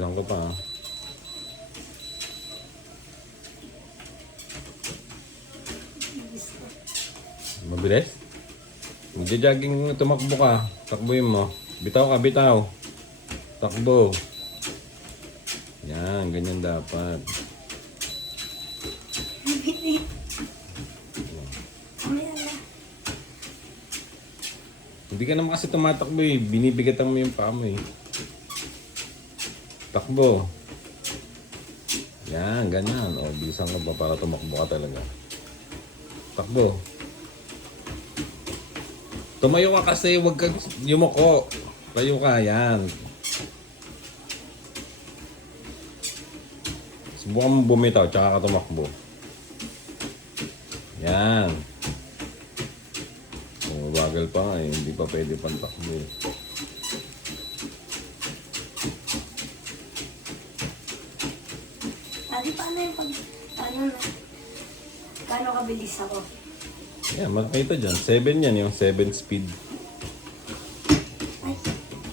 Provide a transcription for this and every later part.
Bilisan ko pa ha. Mabilis? Magja-jogging tumakbo ka. Takbuhin mo. Bitaw ka, bitaw. Takbo. Yan, ganyan dapat. Hindi ka naman kasi tumatakbo eh. Binibigatan mo yung paa mo eh. Takbo. Yan, ganyan. O, bilisan ka ba para tumakbo ka talaga. Takbo. Tumayo ka kasi, huwag kang yumuko. Tayo ka, yan. Subukan mo bumitaw, tsaka ka tumakbo. Yan. Bagal pa nga eh, hindi pa pwede pang takbo eh. Adi, paano yung pag... Ano na? Gano'ng kabilis ako? Yan, makikita dyan. 7 yan, yung 7 speed.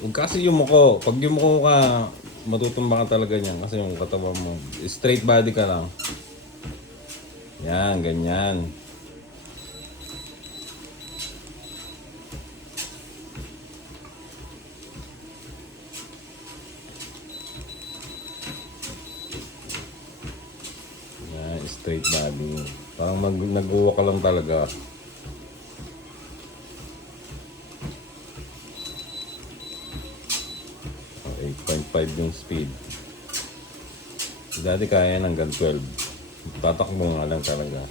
Huwag kasi yumuko. Pag yumuko ka, matutumba ka talaga niyan. Kasi yung katawan mo, straight body ka lang. Yan, ganyan. Yan, straight body. Parang nag-uwa ka lang talaga. Oh, 8.5 yung speed. Dati kaya hanggang 12. Tatakbo nga lang talaga.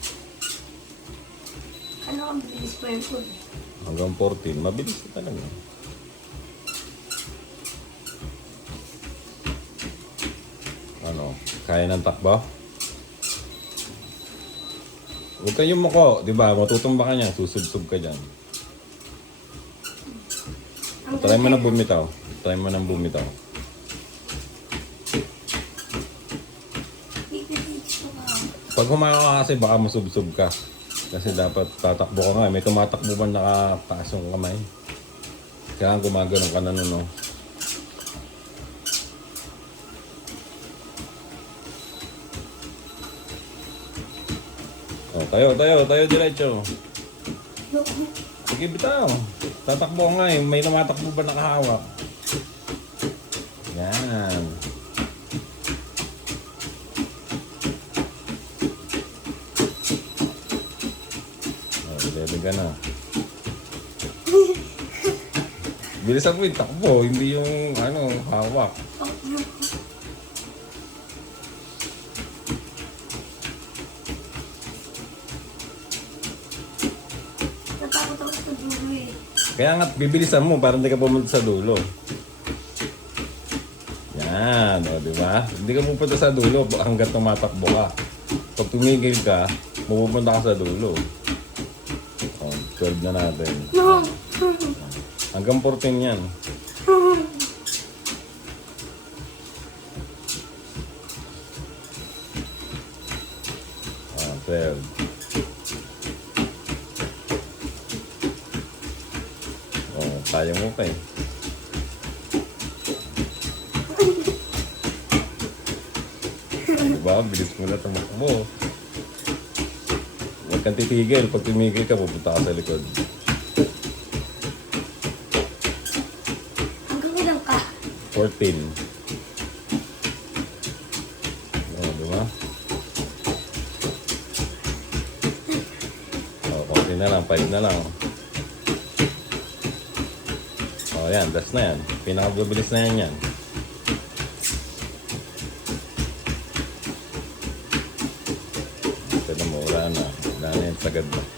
Ano ang bilis po yung food? Hanggang 14. Mabilis na talaga. Ano? Kaya ng takbo? Huwag kayong muko, di ba? Matutumba ka niyan, susubsob ka dyan. Try mo na bumitaw. Try mo na bumitaw. Pag humaka ka kasi baka masubsob ka. Kasi dapat tatakbo ka nga. May tumatakbo ba nakataas yung kamay? Kailangan gumagano'n ka na nun, no? Oh, tayo diretso. Sige, bitaw. Tatakbo nga eh. May tumatakbo ba nakahawak? Yan. Oh, dede ka na. Bilisan mo yung takbo, hindi yung ano, hawak. Natakot ako sa dulo eh. Kaya nga, bibilisan mo para hindi ka pumunta sa dulo. Yan, o, di ba? Hindi ka pupunta sa dulo hanggang tumatakbo ka. Pag tumigil ka, pupunta ka sa dulo. O, 12 na natin. Hanggang 14 yan. Ah, 12. Oh, kaya mo pa eh. Diba? Bilis mo na tumakbo. Huwag kang titigil. Pag tumigil ka, pupunta ka sa likod. Hanggang ilang ka? 14. Oh, diba? Oh, konti na lang. 5 na lang. Oh, yan. Das na yan. Pinakabilis na yan yan. Ito na mo. Wala na. Wala na yan. Sagad na.